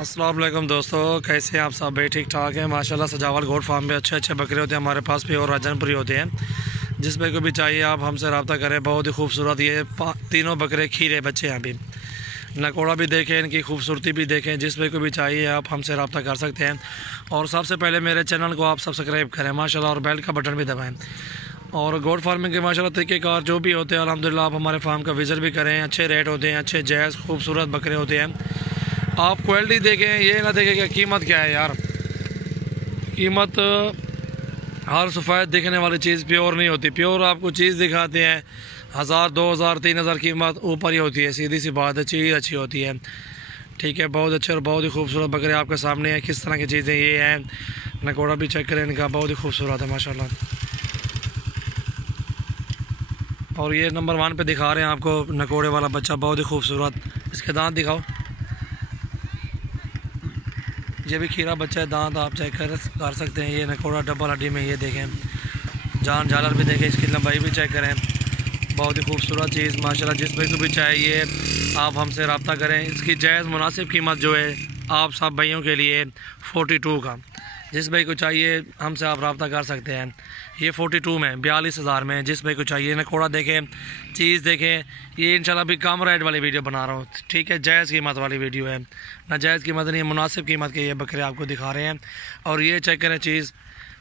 अस्सलाम वालेकुम दोस्तों, कैसे हैं आप सब? भाई ठीक ठाक है माशाल्लाह। सजावल गोट फार्म में अच्छे अच्छे बकरे होते हैं हमारे पास भी, और राजनपुरी होते हैं। जिस भाई को भी चाहिए आप हमसे रब्ता करें। बहुत ही खूबसूरत ये तीनों बकरे खीरे बच्चे हैं। अभी नकोड़ा भी देखें, इनकी खूबसूरती भी देखें। जिस भाई को भी चाहिए आप हमसे रब्ता कर सकते हैं। और सबसे पहले मेरे चैनल को आप सब्सक्राइब करें माशाल्लाह, और बेल का बटन भी दबाएँ। और गोट फार्मिंग के माशाल्लाह तरीक़ेकार जो भी होते हैं अल्हम्दुलिल्लाह आप हमारे फार्म का विज़िट भी करें। अच्छे रेट होते हैं, अच्छे जायज़ खूबसूरत बकरे होते हैं। आप क्वालिटी देखें, ये ना देखें कि कीमत क्या है यार। कीमत हर सफ़ेद दिखने वाली चीज़ प्योर नहीं होती। प्योर आपको चीज़ दिखाते हैं 1000 2000 3000 कीमत ऊपर ही होती है। सीधी सी बात है, चीज़ अच्छी होती है। ठीक है, बहुत अच्छे और बहुत ही खूबसूरत बकरे आपके सामने हैं। किस तरह की चीज़ें ये हैं, नकोड़ा भी चेक करें इनका, बहुत ही खूबसूरत है माशाल्लाह। और ये नंबर 1 पे दिखा रहे हैं आपको नकोड़े वाला बच्चा, बहुत ही खूबसूरत। इसके दांत दिखाओ। ये भी खीरा बच्चा है, दांत आप चेक कर सकते हैं। ये नकोड़ा डबल हड्डी में, ये देखें जान झालर भी देखें, इसकी लंबाई भी चेक करें। बहुत ही खूबसूरत चीज़ माशाल्लाह। जिस भाई को भी चाहिए आप हमसे रब्ता करें। इसकी जायज़ मुनासिब कीमत जो है आप सब भाइयों के लिए 42 का। जिस भाई को चाहिए हमसे आप रब्ता कर सकते हैं। ये 42 में 42,000 में जिस भाई को चाहिए। नकोड़ा देखें, चीज़ देखें। ये इंशाल्लाह भी कम रेट वाली वीडियो बना रहा हूँ। ठीक है, जायज़ कीमत वाली वीडियो है, ना जायज़ कीमत नहीं, मुनासिब कीमत के ये बकरे आपको दिखा रहे हैं। और ये चेक करें चीज़,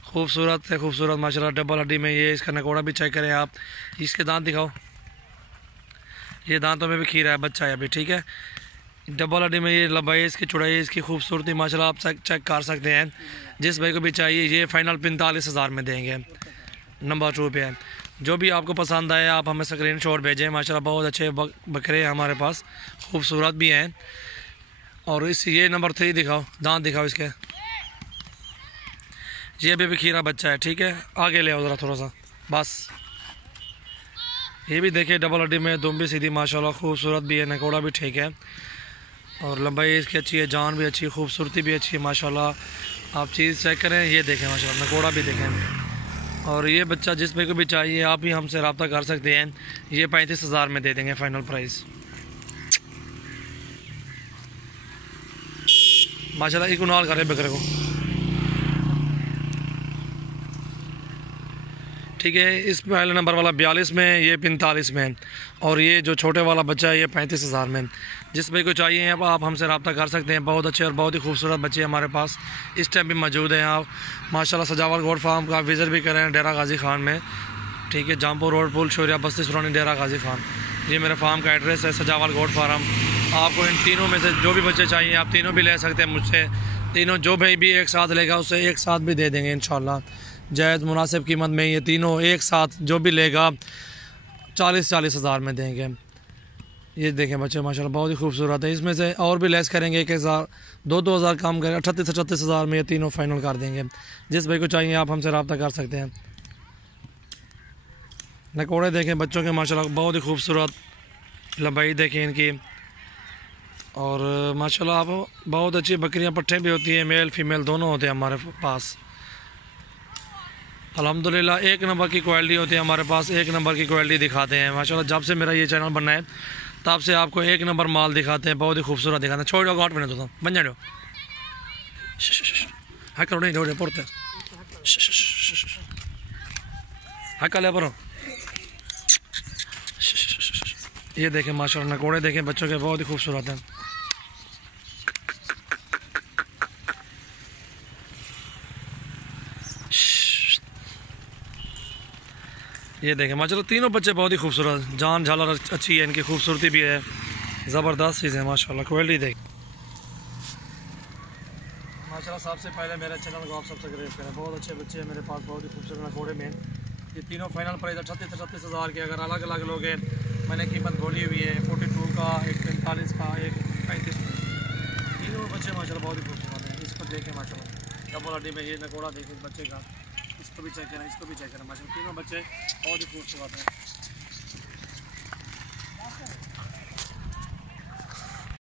खूबसूरत से खूबसूरत माशाल्लाह डबल हड्डी में। ये इसका नकोड़ा भी चेक करें आप। इसके दांत दिखाओ। ये दांतों में भी खीरा है, बच्चा है अभी। ठीक है, डबल हड्डी में ये लंबाई, इसकी चौड़ाई, इसकी खूबसूरती माशाल्लाह आप चेक कर सकते हैं। जिस भाई को भी चाहिए ये फ़ाइनल 45,000 में देंगे। नंबर 2 पे है। जो भी आपको पसंद आए आप हमें स्क्रीनशॉट भेजें। माशाल्लाह बहुत अच्छे बकरे हैं हमारे पास, खूबसूरत भी हैं। और इस ये नंबर 3 दिखाओ, दांत दिखाओ इसके। ये भी खीरा बच्चा है। ठीक है, आगे ले आओ ज़रा थोड़ा सा, बस। ये भी देखिए डबल हड्डी में, दुम भी सीधी माशाल्लाह, खूबसूरत भी है, नकोड़ा भी ठीक है। और लंबाई इसकी अच्छी है, जान भी अच्छी है, खूबसूरती भी अच्छी है माशाल्लाह। आप चीज़ चेक करें, ये देखें माशाल्लाह, नकोड़ा भी देखें। और ये बच्चा जिस पे को भी चाहिए आप ही हमसे रब्ता कर सकते हैं। ये 35,000 में दे देंगे फ़ाइनल प्राइस माशाल्लाह। एक उनाल करे बकरे को। ठीक है, इस पहले नंबर वाला 42 में, ये 45 में। और ये जो छोटे वाला बच्चा है ये 35,000 में। जिस भाई को चाहिए अब आप हमसे रब्ता कर सकते हैं। बहुत अच्छे और बहुत ही खूबसूरत बच्चे हमारे पास इस टाइम भी मौजूद हैं। आप माशाल्लाह सजावल गोट फार्म का विज़िट भी करें डेरा गाजी खान में। ठीक है, जामपुर रोड, पुल शोरिया, बस्ती सुरानी, डेरा गाजी खान। ये मेरे फार्म का एड्रेस है, सजावल गोट फार्म। आपको इन तीनों में से जो भी बच्चे चाहिए आप तीनों भी ले सकते हैं मुझसे। तीनों जो भाई भी एक साथ लेगा उसे एक साथ भी दे देंगे इंशाल्लाह। जायज़ मुनासिब कीमत में ये तीनों एक साथ जो भी लेगा 40,000 में देंगे। ये देखें बच्चे माशाल्लाह बहुत ही खूबसूरत है। इसमें से और भी लेस करेंगे, 1,000 2,000 कम करें, 38,000 में ये तीनों फाइनल कर देंगे। जिस भाई को चाहिए आप हमसे रब्ता कर सकते हैं। नकोड़े देखें बच्चों के माशाल्लाह बहुत ही खूबसूरत, लंबाई देखें इनकी। और माशाल्लाह आप बहुत अच्छी बकरियां पट्ठे भी होती हैं, मेल फीमेल दोनों होते हैं हमारे पास अल्हम्दुलिल्लाह। एक नंबर की क्वालिटी होती है हमारे पास, एक नंबर की क्वालिटी दिखाते हैं माशाल्लाह। जब से मेरा ये चैनल बनना है तब से आपको एक नंबर माल दिखाते हैं, बहुत ही खूबसूरत दिखाते हैं। छोड़ो गाँट में तो बन जाओ हाँ करो नहीं छोड़े पड़ते हाँ कल परो। ये देखें माशाल्लाह नकोड़े देखें बच्चों के, बहुत ही खूबसूरत हैं। ये देखें माशाल्लाह तीनों बच्चे बहुत ही खूबसूरत, जान झालर अच्छी है, इनकी खूबसूरती भी है, ज़बरदस्त चीज़ है माशाल्लाह। क्वालिटी देख माशाल्लाह। सबसे पहले मेरे चैनल को आप सब्सक्राइब करें। बहुत अच्छे बच्चे हैं मेरे पास, बहुत ही खूबसूरत नकोड़े में। ये तीनों फाइनल प्राइस 38,000 के। अगर अलग अलग लोग हैं, मैंने कीमत बोली हुई है 42 का, एक 45 का, एक 35 का। तीनों बच्चे माशाल्लाह बहुत ही खूबसूरत हैं। इसको देखें माशाल्लाह डबल हड्डी में, ये नकोड़ा देखें बच्चे का। इसको भी चेक करें, इसको भी चेक करें माशाल्लाह। तीनों बच्चे बहुत ही खूबसूरत हैं।